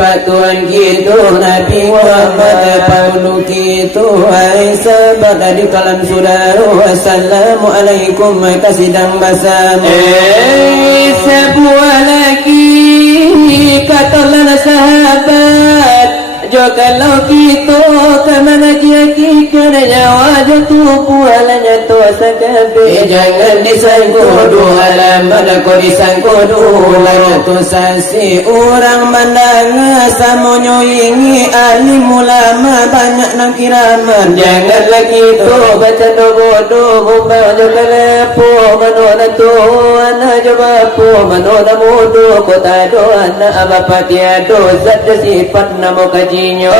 Pak Tuhan kita Nabi Muhammad Paulu kita hai sahabat di kalam saudara. Assalamualaikum kasih dan basam. Sebuah lagi katalah sahabat, jo kalau kita kemana dia kita nyawa jatuh pualanya tu sakabe. Jangan disangkudu halaman aku disangkudu lanya tu sasi orang mandang samonyo ingi alim ulama banyak nak kiraman. Jangan lagi tu baca bodoh mumbang jo kelepo manona tu anak jo bapu manona mudu kota do anak bapa tiado zat sifat namo kajinya.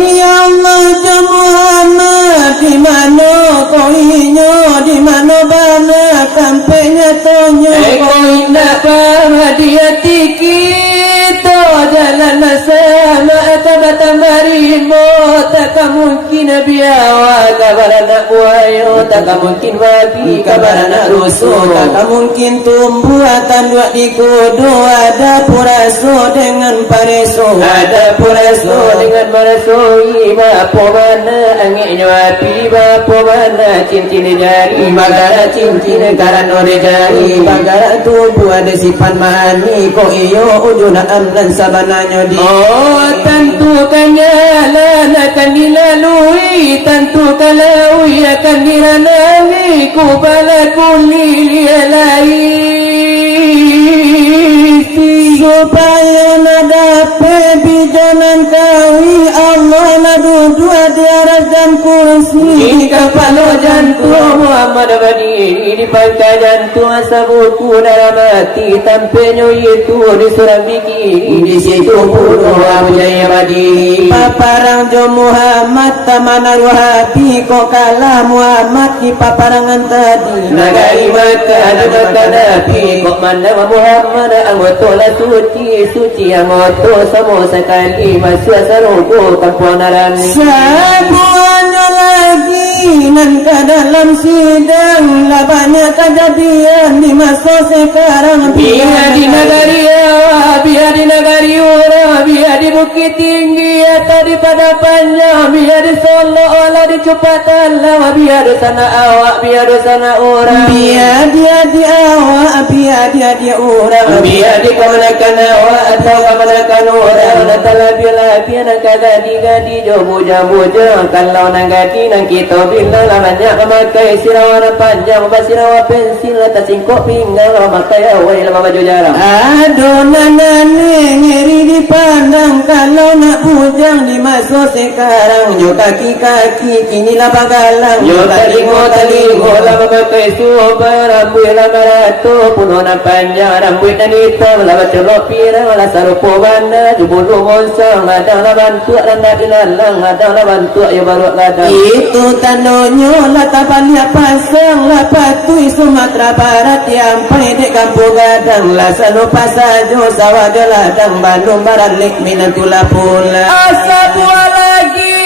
Ya Allah ya Muhammad di mana kau inyo di mana bana kampenya tonyo kau indah para di hati kita jalan sama atabata marimo tak mungkin biawa kabar anak buayo tak mungkin babi kabar anak rusuh tak mungkin tumbuhan dua di kudu ada puraso dengan pareso ada puraso dengan pareso bapo mana angin api bapo mana cincin jari bagara cincin karena jari bagara tubuh ada sifat mani ko iyo ujuna amdan sabananya di tentukannya akan dilalui tentukanlah akan dilalui kubala kulili supaya nadape bijanan kawi Allah nadu dua di aras dan kursi di kepala jantung Muhammad berdiri di pangkat jantung asabulku dalam hati tampaknya itu di surah biki di situ puluh Abu Jaya berdiri paparang jo Muhammad tamana ruhabi kok kalah Muhammad di paparangan tadi nagari Makkah ada Nabi kok mana Muhammad anggota suci yang moto semua sekali masuk seruku keponaran semuanya lagi nan ke dalam sidang lah banyak kejadian di masa sekarang biar di negari awak biar di negari orang biar di bukit tinggi atau di pada panjang biar di Solo olah di Cupatan lama biar di sana awak biar di sana orang biar dia di awak biar dia di orang biar di kemenakan awak atau kemenakan orang natalah bila nak gadi jo buja kalau nak gadi nak kita bila lah banyak memakai sirawan panjang basirawa pensil atas singkok pinggang memakai awal lama baju jarang adonan ngeri dipandang kalau nak bujang di masa sekarang jo kaki kini lah bagalang jo talingo lah memakai subar rambut lah barato punonan panjang rambut dan hitam lah bacelok pirang lah sarupo banda jubulu monsang ada lah bantu dan ilalang ada lah bantu ya baru ada itu tandonyo lah tapalia pasang lah patui Sumatera Barat yang pedek kampung gadang lah sanu pasajo sawah geladang Bandung Barat lik minantula pula asabu lagi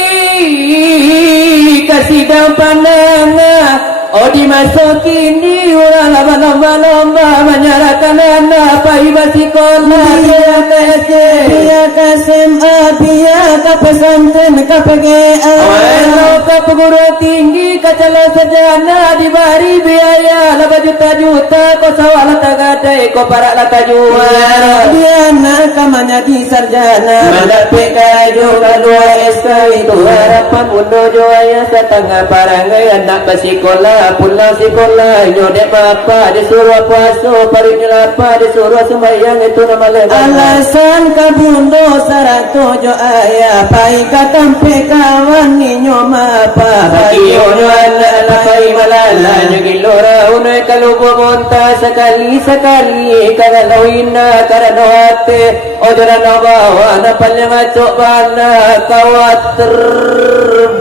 kasih pandangan oh di masa kini orang lomba-lomba menyerahkan anak pai basikola biar ke SD biar ke SMA biar ke pesantren ke PGA kalau ke perguruan tinggi ke calon sarjana diberi biaya lah juta-juta kau sawah lah tagadai kau parak lah kajuan dia nak kamanya di sarjana mendapat kayu kedua SK itu harapan mundo joaya setengah parangai anak basikola pulang sekolah nyodek bapa disuruh puasa parik nyelapa disuruh sembahyang itu nama lebar alasan kabundo sarato jo ayah pai katampe kawan ninyo mapa bagiyo nyo ala pai malala nyo gilora unay kalubo monta sekali karena wina karena hati ojoran bawa na paling acok bana kawat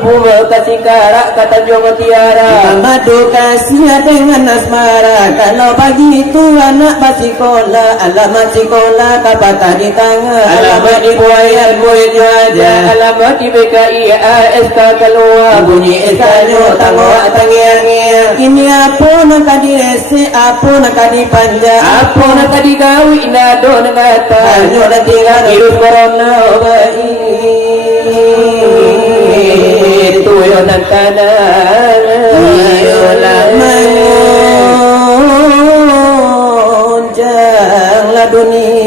bunga kasih karak kata Tanjung Mutiara. Madu kasih dengan asmara. Kalau pagi itu anak basikola, alamat sekolah kapatah di tangan, alamat di buayan buit aja, alamat di BKI ASK keluar, bunyi SK-nya tangguh tangiang-ngiang. Ini apa nak direse, apa nak dipanja, apa nak digawi, nado nak kata, hanya nak tinggal virus corona itu yang nak kanan, yolah mengonjanglah dunia.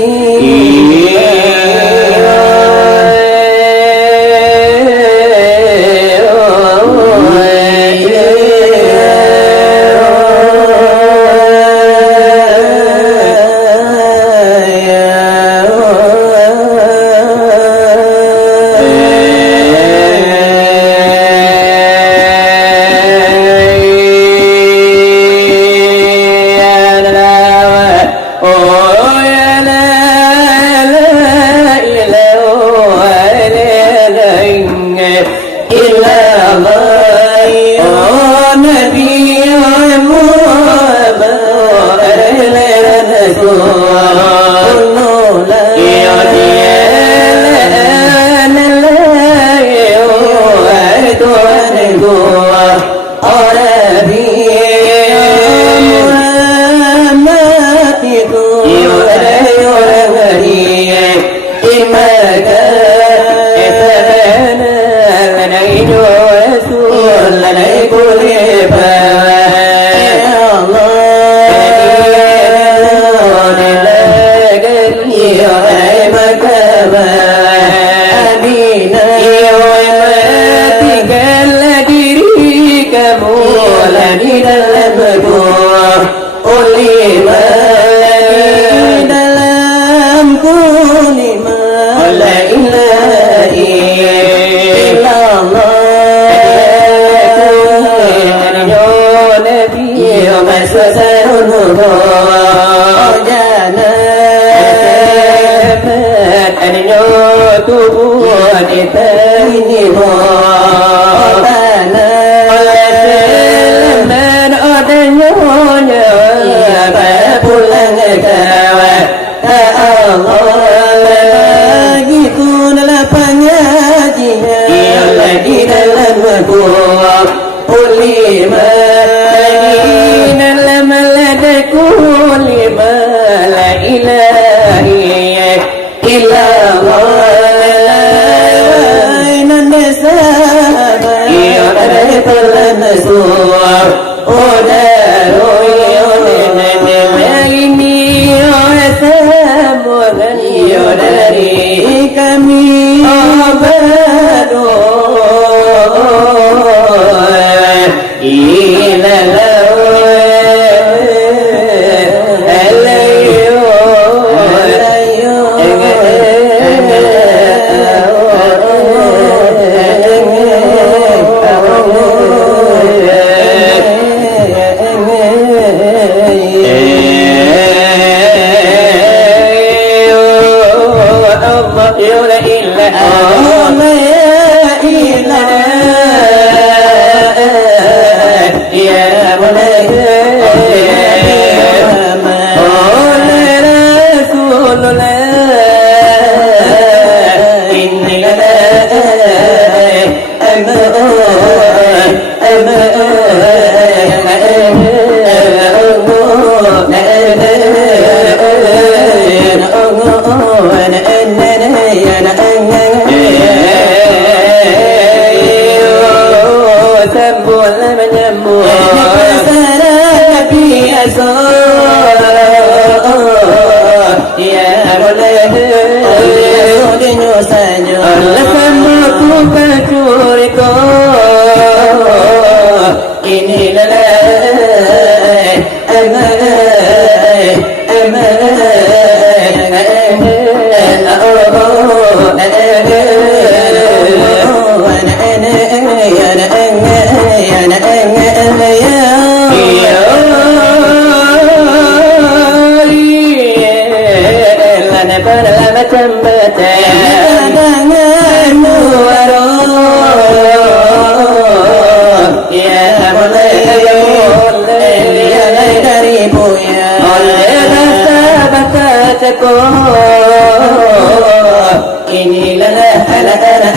inilah anak-anak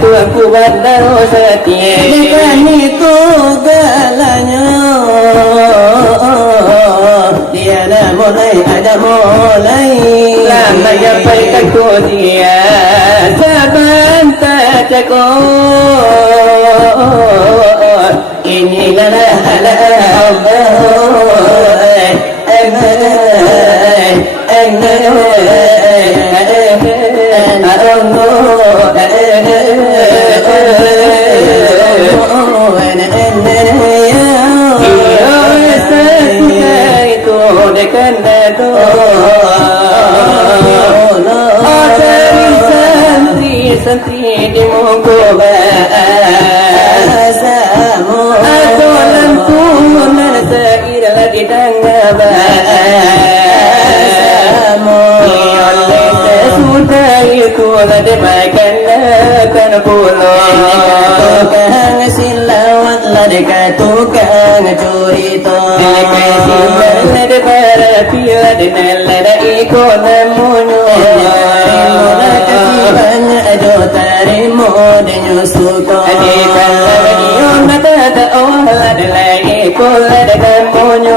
Tuanku bandar setia Bukan itu galanya Dia dah mulai ada mulai Lama nyampaikan ku dia Sebentar cekut Inilah santri di muka bahasamu Atolan tunan sair lagi danga bahasamu Oleh sesudah itu lade makan kan pulau Tukang silawat lade tukang curito Silawat lade barapi lade nalada ikon namunyo Tarimo denyo suko Adikan lagyon natata ohala dalagi Kula dagamonyo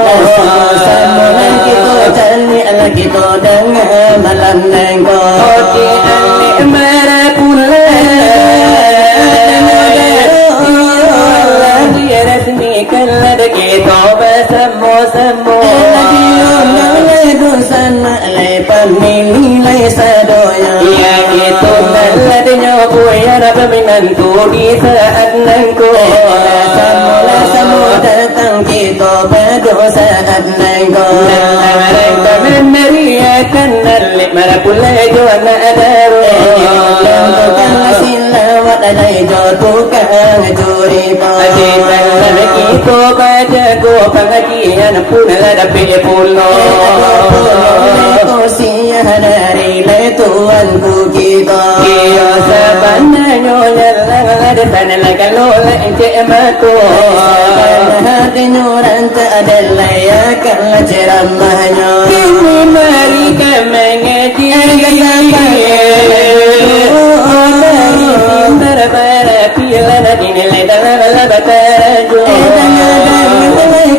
Samunan kito jani ala kito Danga malam nengko Oti ali marapula Lagi resmi kalada kito Basamo-samo Lagyon yang ledun sana Lepan nilai sadoya Iya itu naladnya Buaya raba minantu di saat nangku Samu datang kita pada saat nangku Mereka memeriakan nalik marapulai juana adaru Tukang silawat ada hijau tukang curipa Ajitan lagi kita baca ku pengajian pun ada pulau Kursi dari letuanku kita Iyo sabananyo nyalang depan lagalola inte emako hati nyuran tak ada layakan ceramahnya Kini mari kemengaji Pila dinilai dalam labataju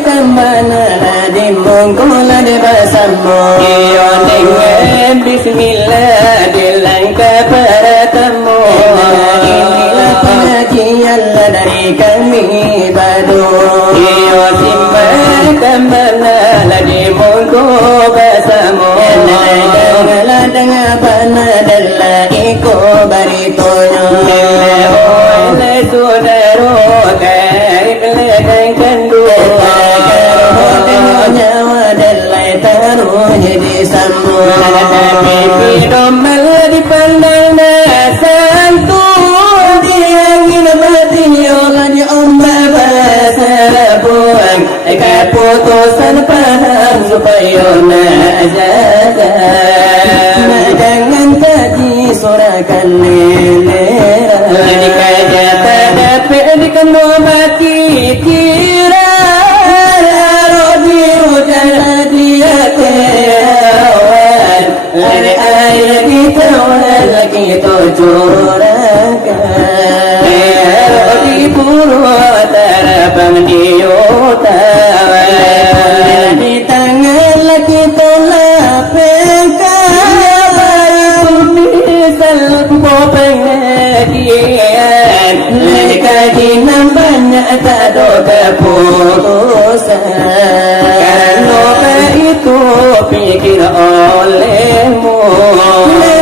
kemana di mongkola di basamu Iyo dengan bismillah dilangkah para tamu Inilah pengajian dari kami badu Iyo simpan kemana di mongkola basamu Dengar bana dalla iko baritonya Oleh saudara karib ledang kandu nyawa dallai taruh di sambu Tapi pidomel dipandang santu Diangin batiola di ombak basah buang Keputusan paham supaya najaga Jangan kaji surakan lelera Jika jata dapat dikenal mati kira Rodi udara dia kewan Lari air kita lagi curahkan Rodi puru tarabang diota Di tangan lagi tolak pengajian Kaji nampaknya tak ada keputusan Karena itu pikir olehmu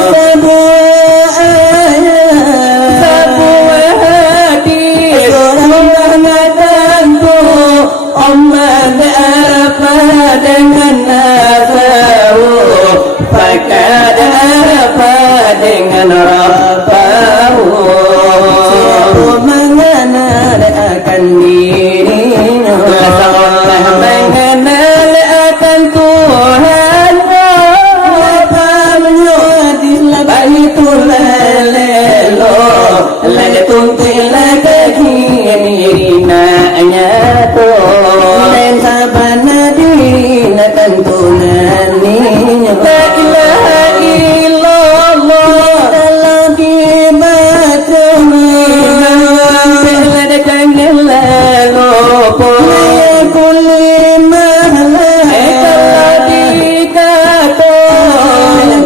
Sebuah hadis mengatakanku Umat Arafah dengan nasahu Fakad Arafah dengan Rabbahu Siapa mengenal akan dirinya Seolah Lada tuntuk lada kini nanya dan sabana dina tentunan ni la ilaha illallah dalam dibaca lada kangen lalu kulli mahla kalau dikata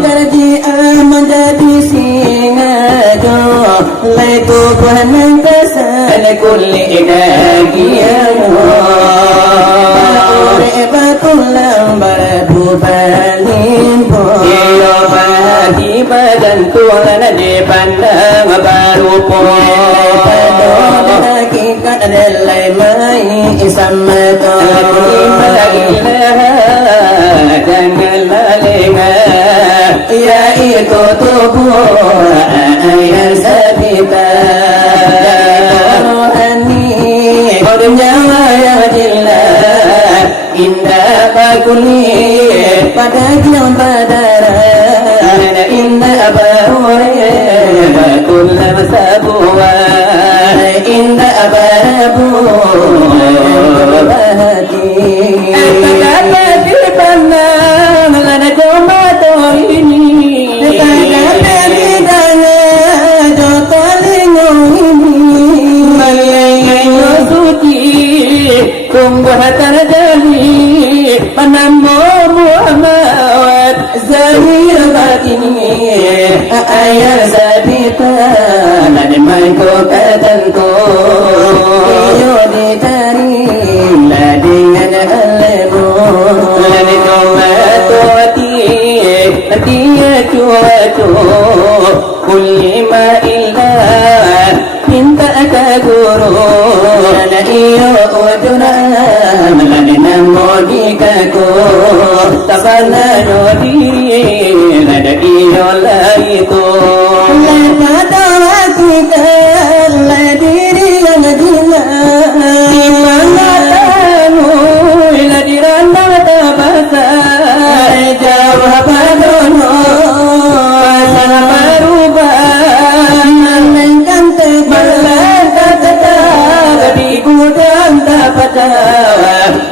kerja menjadi singa jo laitu panang kesan kulli Betulang beradu palimpo Iyo bagi badan tulan di pandang barupo Pada hakikat adalah mai isamato Janganlah lengah Ya itu tubuh ayat sabita Rohani Kodnya ya jelas Indah bakuli pada kiam badara Indah bahuri bakul sabuwa Indah barabu bahati Kata di pandang lana joma ini Kata di dana jota lingo ini Malengenyo suci Tunggu terjadi Panamo Muhammad Zahir batini Ayah sabita Lada main ketentu Iyo ditari Ladingan alemu Lada tomato Tia cuacu Kulli ma illah Minta ke guru Lada iyo ujuna Melana modikaku Tabana diri Lada iyo laitu Lada kita Ladiri yang jina Dimana tamu Ladirana tabasa Jawab padono Pasal merubah Menengkan tebalan tetap Di gudang dapat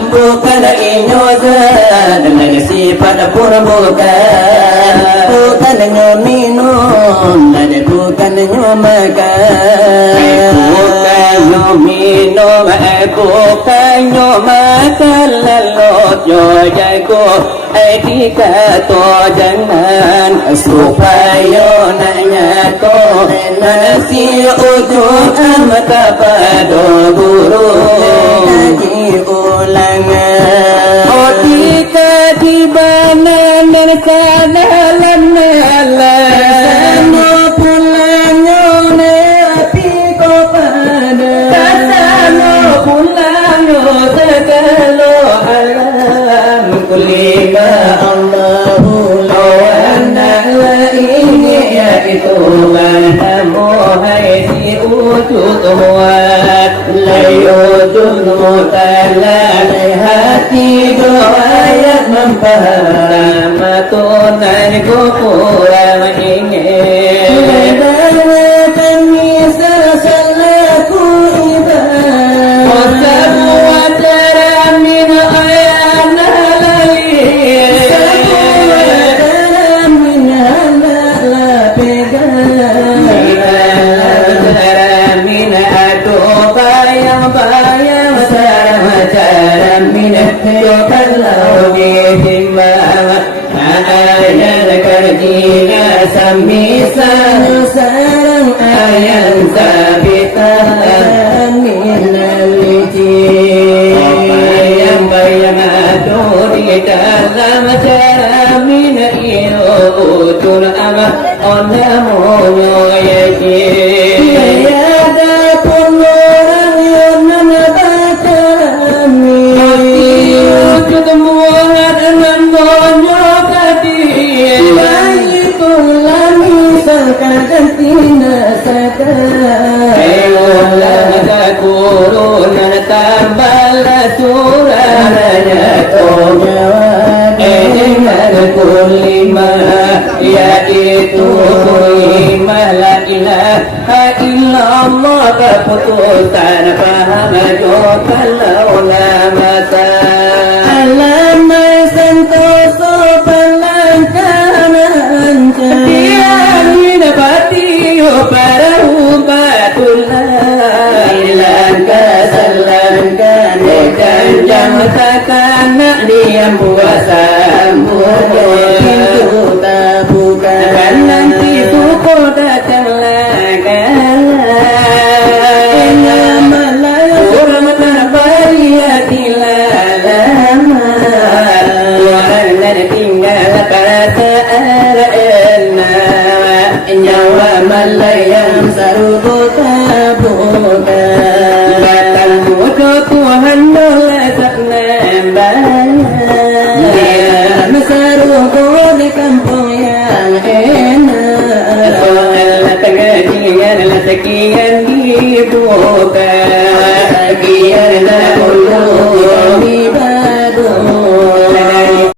Bukan inyozan Dan sifat pura bukan minum Dan bukan makan Bukan minum Bukan makan Lalu jojaku Etika to jangan Supaya nanya to Nasi ujung amat pada guru Kaji ulangan Otika di banan dan sadalan Sama pulangnya api ko pada Sama pulangnya segala alam Kulima Allahu lawana ini yaitu Manamu hai si wujud muat Layudun mutalah hati doa mempaham Matunan kupuram ingin Dalam misal salaku ibadah Semua cara min ayana lalih Semua cara min halala pegang Cara min adu bayang-bayang Cara min yokan lawi Ayat kerjina samisah sarang ayat sabita minaliji Bayang-bayang adu di dalam cara mina iro utul ama onamu nyoyeki Tiada pun orang yang menabata Wujud muat dengan bonyok Kurun tambal surahnya jawab dengan kulima yaitu kulima la ilaha illa Allah keputusan paham jawaban ulama Alamai sentoso pelangkanan dia dapati para ubatullah ilan keselangkan dan jangan takkan dia puasa pintu tak buka dan nanti suku datang lagi orang terbaliatilah lama orang tinggal perasaan nyawa malayam sarubu tabuka batang bodoh Tuhan melesak nembak sarubu di kampung yang enak soal kegiatan sekian dibuka